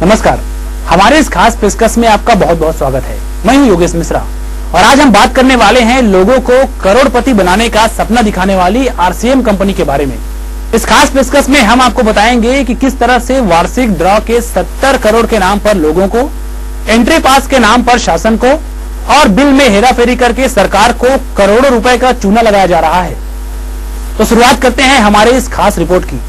नमस्कार, हमारे इस खास पेशकश में आपका बहुत बहुत स्वागत है। मैं हूं योगेश मिश्रा और आज हम बात करने वाले हैं लोगों को करोड़पति बनाने का सपना दिखाने वाली आरसीएम कंपनी के बारे में। इस खास पेशकश में हम आपको बताएंगे कि किस तरह से वार्षिक ड्रॉ के 70 करोड़ के नाम पर लोगों को, एंट्री पास के नाम पर शासन को और बिल में हेराफेरी करके सरकार को करोड़ों रुपए का चूना लगाया जा रहा है। तो शुरुआत करते हैं हमारे इस खास रिपोर्ट की।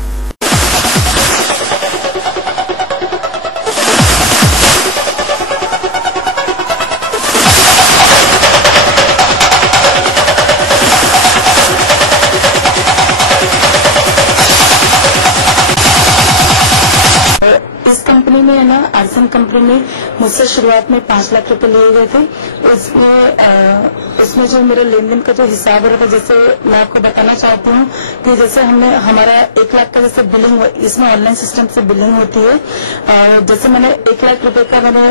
इस कंपनी में है ना, आरसीएम कंपनी में मुझसे शुरुआत में 5 लाख रुपए लिए गए थे। उसमें जो मेरा लेन देन का जो हिसाब हो रहा था, जैसे मैं आपको बताना चाहती हूँ कि जैसे हमने हमारा 1 लाख का जैसे बिलिंग, इसमें ऑनलाइन सिस्टम से बिलिंग होती है। और जैसे मैंने 1 लाख रुपए का मैंने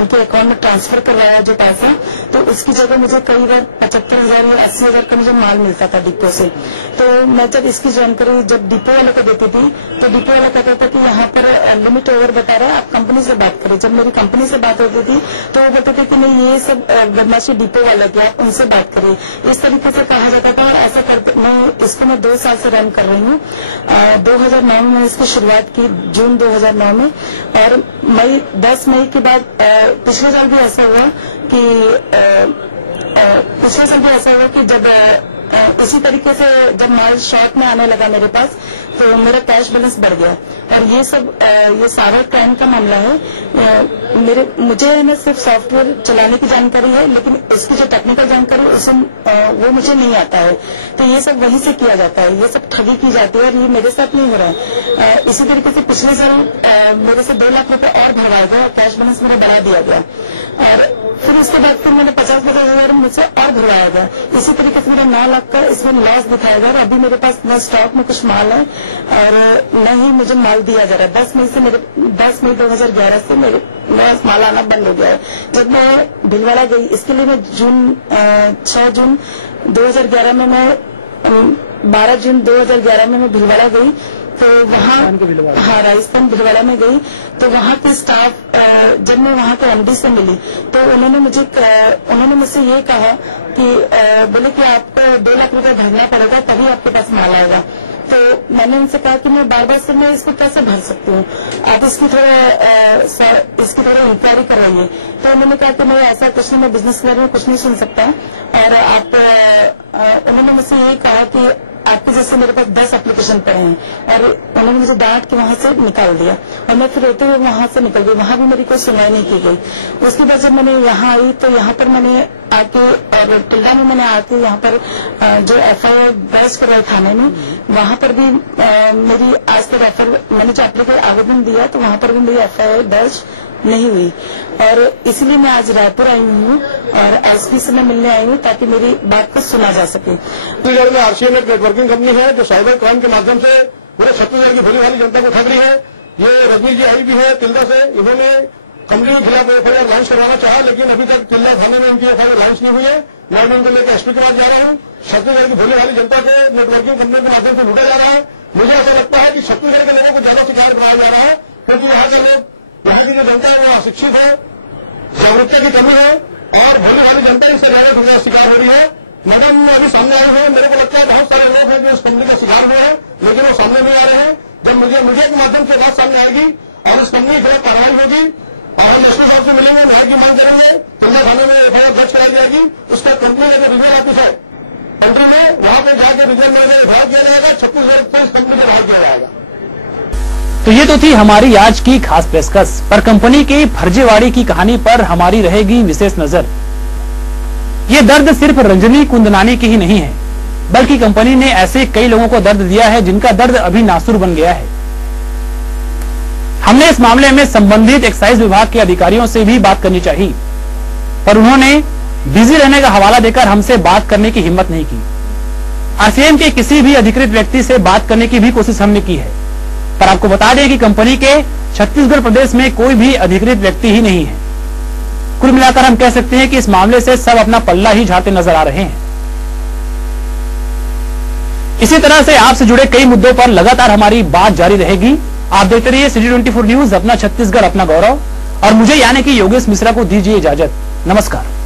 उनके अकाउंट में ट्रांसफर करवाया जो पैसा, तो उसकी जगह मुझे कई बार 75,000 या 80,000 का मुझे माल मिलता था डिपो से। तो मैं जब इसकी जानकारी जब डिपो वाले को देती थी तो डिपो वाला कहता था कि यहाँ पर लिमिट ओवर बता रहा है, आप कंपनी से बात करें। जब मेरी कंपनी से बात होती थी तो वो बोलते थे कि नहीं, ये सब बदमाशी डिपो वाले थे, आप उनसे बात करिए। इस तरीके से कहा जाता था और ऐसा करते मैं 2 साल से रन कर रही हूँ। 2009 में मैंने इसकी शुरुआत की, जून 2009 में। और 10 मई के बाद पिछले साल भी ऐसा हुआ कि जब इसी तरीके से जब माल शॉर्ट में आने लगा मेरे पास, तो मेरा कैश बैलेंस बढ़ गया। और ये साइबर क्राइम का मामला है। मुझे न सिर्फ सॉफ्टवेयर चलाने की जानकारी है, लेकिन इसकी जो टेक्निकल जानकारी है वो मुझे नहीं आता है। तो ये सब वहीं से किया जाता है, ये सब ठगी की जाती है और ये मेरे साथ नहीं हो रहा है। इसी तरीके से पिछले साल मेरे से 2 लाख रुपए और भरवाया गया, कैश बैलेंस मेरा बढ़ा दिया गया। और फिर उसके बाद फिर मैंने 50,000 मुझसे और भरवाया गया। इसी तरीके से मेरा 9 लाख का इसमें लॉस दिखाया गया। और अभी मेरे पास न स्टॉक में कुछ माल है और न ही मुझे माल दिया जा रहा है। 10 मई 2011 से मेरे माल आना बंद हो गया है। जब मैं भिलवाड़ा गई, इसके लिए मैं 6 जून 2011 में 12 जून 2011 में मैं भिलवाड़ा गई। तो वहाँ राजस्थान भिलवाड़ा में गई। तो वहाँ के स्टाफ, जब मैं वहाँ के एमडी से मिली तो उन्होंने मुझसे ये कहा कि बोले कि आपको 2 लाख रुपए भरना पड़ेगा तभी आपके पास माल आएगा। तो मैंने उनसे कहा कि मैं बार बार सर मैं इसको कैसे भर सकती हूँ, आप इसकी थोड़ा इंक्वायरी करवाइए। तो उन्होंने कहा कि नहीं, ऐसा कुछ नहीं, मैं बिजनेस के बारे में कुछ नहीं सुन सकता। और उन्होंने मुझसे ये कहा कि आपके जैसे मेरे पास 10 एप्लीकेशन पड़े हैं। और उन्होंने मुझे डांट के वहां से निकाल दिया और मैं फिर रोते हुए वहां से निकल गई। वहां भी मेरी कोई सुनवाई नहीं की गई। उसके बाद जब मैंने यहाँ आई तो यहाँ पर मैंने आके, और टिल्डा में मैंने आके यहाँ पर जो एफआईआर दर्ज करवाई थाने में, वहां पर भी मेरी आज तक एफआईआर, मैंने जो एप्लीकेशन आवेदन दिया तो वहां पर भी मेरी एफआईआर दर्ज नहीं हुई। और इसलिए मैं आज रायपुर आई हूँ और एसपी से मैं मिलने आई हूँ ताकि मेरी बात को सुना जा सके। छत्तीसगढ़ में आरसीएम एक नेटवर्किंग कंपनी है जो साइबर क्राइम के माध्यम से पूरे छत्तीसगढ़ की भोली भाली जनता को ठग रही है। ये रजनी जी आई भी है तिल्दा से, इन्होंने कंपनी के खिलाफ एफआईआर लॉन्च करवाना चाहा, लेकिन अभी तक तिल्दा थाने में इनकी एफआईआर लॉन्च नहीं हुई है। मैं भी इनको लेकर एसपी के पास जा रहा हूँ। छत्तीसगढ़ की भोली भाली जनता को नेटवर्किंग कंपनियों के माध्यम से लूटा जा रहा है। मुझे ऐसा लगता है कि छत्तीसगढ़ के लोगों को ज्यादा शिकार बनाया जा रहा है, क्योंकि यहाँ की जो जनता है वो अशिक्षित है, जागरूकता की कमी है और भोली भाली जनता इससे ज्यादा शिकार हो रही है। मैडम अभी सामने आई है, मेरे को लगता है बहुत सारे लोग हैं जो इस कंपनी का शिकार हुए हैं, लेकिन वो सामने नहीं आ रहे हैं। जब मीडिया के माध्यम से बात सामने आएगी और इस कंपनी के खिलाफ कार्रवाई होगी और हम एसपी साहब से मिलेंगे, न्याय की मांग करेंगे, तिल्दा थाने में एफआईआर दर्ज कराई जाएगी। उसका कंपनी का जो रीजनल ऑफिस है कंट्री में, वहां पर जाकर रीजनल मैनेजर बहाल किया जाएगा। छत्तीसगढ़ से इस कंपनी को बहाल किया जाएगा। तो ये तो थी हमारी आज की खास पेशकश। पर कंपनी की फर्जीवाड़ी की कहानी पर हमारी रहेगी विशेष नजर। ये दर्द सिर्फ रंजनी कुंदनानी की ही नहीं है, बल्कि कंपनी ने ऐसे कई लोगों को दर्द दिया है जिनका दर्द अभी नासूर बन गया है। हमने इस मामले में संबंधित एक्साइज विभाग के अधिकारियों से भी बात करनी चाहिए, पर उन्होंने बिजी रहने का हवाला देकर हमसे बात करने की हिम्मत नहीं की। आरसीएम के किसी भी अधिकृत व्यक्ति से बात करने की भी कोशिश हमने की है, पर आपको बता दें कि कंपनी के छत्तीसगढ़ प्रदेश में कोई भी अधिकृत व्यक्ति ही नहीं है। कुल मिलाकर हम कह सकते हैं कि इस मामले से सब अपना पल्ला ही झाड़ते नजर आ रहे हैं। इसी तरह से आपसे जुड़े कई मुद्दों पर लगातार हमारी बात जारी रहेगी। आप देखते रहिए सिटी 24 न्यूज, अपना छत्तीसगढ़ अपना गौरव। और मुझे यानी कि योगेश मिश्रा को दीजिए इजाजत। नमस्कार।